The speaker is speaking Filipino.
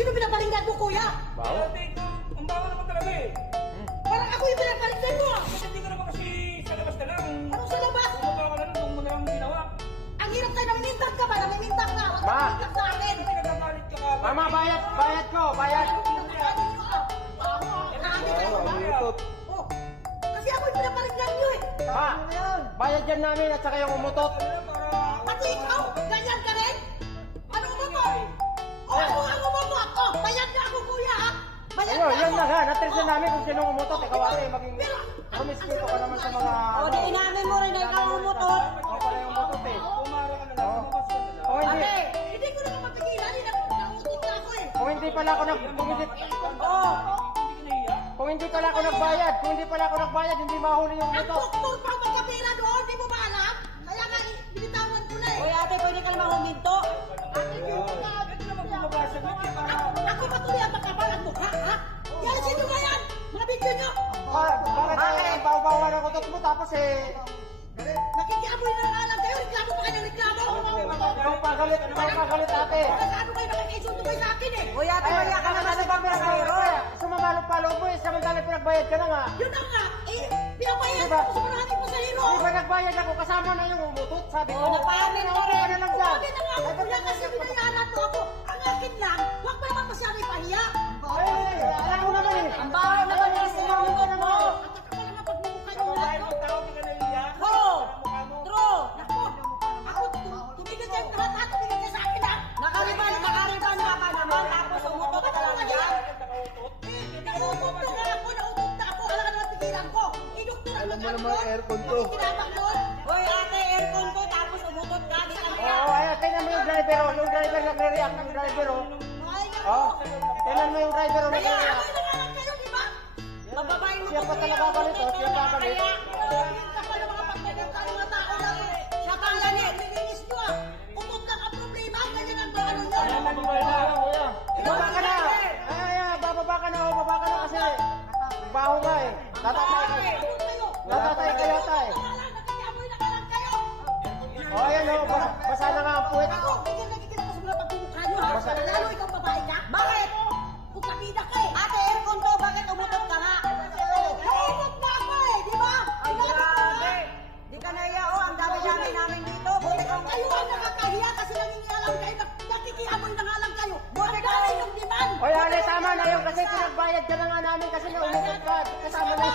Sino pinaparinggan mo, kuya? Bawa? Ang bawa naman talaga eh. Parang ako yung pinaparinggan mo. Kasi hindi ka naman kasi sa labas ka lang. Anong sa labas? Pumunta ka lang kung mo na lang ginawa. Ang hirap tayo, namimintang ka ba? Namimintang ka. Huwag Ma! ka namimintang sa akin. Kasi nagagalit ka ka. Mama, bayad ko, bayad. Oh, kasi ako yung pinaparinggan nyo eh. Ma, bayad yan namin at saka yung umutot. Pati ikaw, ganyan ka rin? Ano umutot? O ako ang umutot. Oh, bayad na ako, kuya, ha? Bayad Ayun, na yan ako. na nga. Natres na namin kung sinong umutot. Ikaw ate, maging Pero- promiscuito ka naman sa mga... O, di inamin mo rin na ikaw umutot. Ikaw pala yung umutot eh. Kumara ka na lang. Lumabas ka na lang. Kung hindi, Ate, hindi ko naman mapigilan. Nautot na ako eh. kung hindi pala ako Oh, kung hindi pala ako nagbayad, hindi mahuli yung Ang umutot. doktor pa magkapira doon, di mo ba alam? Kaya nga, binitawan ko na eh. Uy, ate, pwede ka naman huminto. Ako patuloy ang magkapal ang mukha, ha? Yan, sino ba yan? Mga video nyo. Bakit ang bawa-bawa ng utot mo tapos eh... Nakikiamoy na nga lang kayo. Reklamo pa kayo ng reklamo. Ikaw pagalit ate. Ano kayo nakikisunto kayo sa akin eh? Uy, ate, maya ka naman sa pagkakero. Sumamalo-palo mo eh, samantalang pinagbayad ka na nga. Yun na nga. Eh, pinabayad Diba? ko sa marami ko sa hero. Di ba nagbayad ako, kasama na yung umutot, sabi ko. Oo, nagpayamin ka rin. Ano lang dyan? Sabi na nga ako kuya kasi binayaran mo ako. Ang akin lang, huwag pa naman masyado ipahiya. Eh, alam ko naman eh. Ang baho naman yung sinunod mo. At saka pa naman pagmumukha nyo lahat. Oo, true. Ako, tumigil kayo lahat ha. Tumigil kayo sa akin ha. Nakariban ka pa naman, tapos umutot ka lang dyan. Nautot na nga ako, nautot na ako. Alam ka naman pigilan ko. Idoktor ang Alam mo naman, aircon ko. Kinabang doon. Uy, ate, aircon ko, tapos umutot ka. Di ka Oo, ayan, tingnan mo yung driver, oh. Yung driver nagre-react, yung driver, oh. Oh, tingnan mo yung driver, oh, Kaya nagre-react. amoy na nga lang kayo, di ba? Mababae mo Siya pa talaga galit, oh. Siya pa galit. Kaya, ka pa ng mga pagkaganda ng mga tao na siya pala niya, nilinis nyo ah. Umot lang ang problema, ganyan ang ano niya. Baba ka na! Ay, bababa ka na, oh, baba ka na kasi. Baho nga eh. Tatatay ka. Tatatay ka yata eh. Nagkakamoy na nga lang kayo. Oh, ayan, oh, basa na nga ang puwet. Ako, gigil ako sa mga pagmumukha nyo ha. Lalo ikaw babae ka. Bakit? Kung kapida ka eh. Ate, aircon ko, bakit umutot ka nga? Naingat na ako eh, di ba? Ay, grabe. Di ka naiya, oh, ang dami-dami namin dito. Buti kang Kayo ang nakakahiya kasi nangingialam kayo. Nakikiamoy na nga lang kayo. Buti ka Magaling yung demand. Oy, Ale, tama na yun kasi pinagbayad ka na nga namin kasi naumutot ka. Kasama na.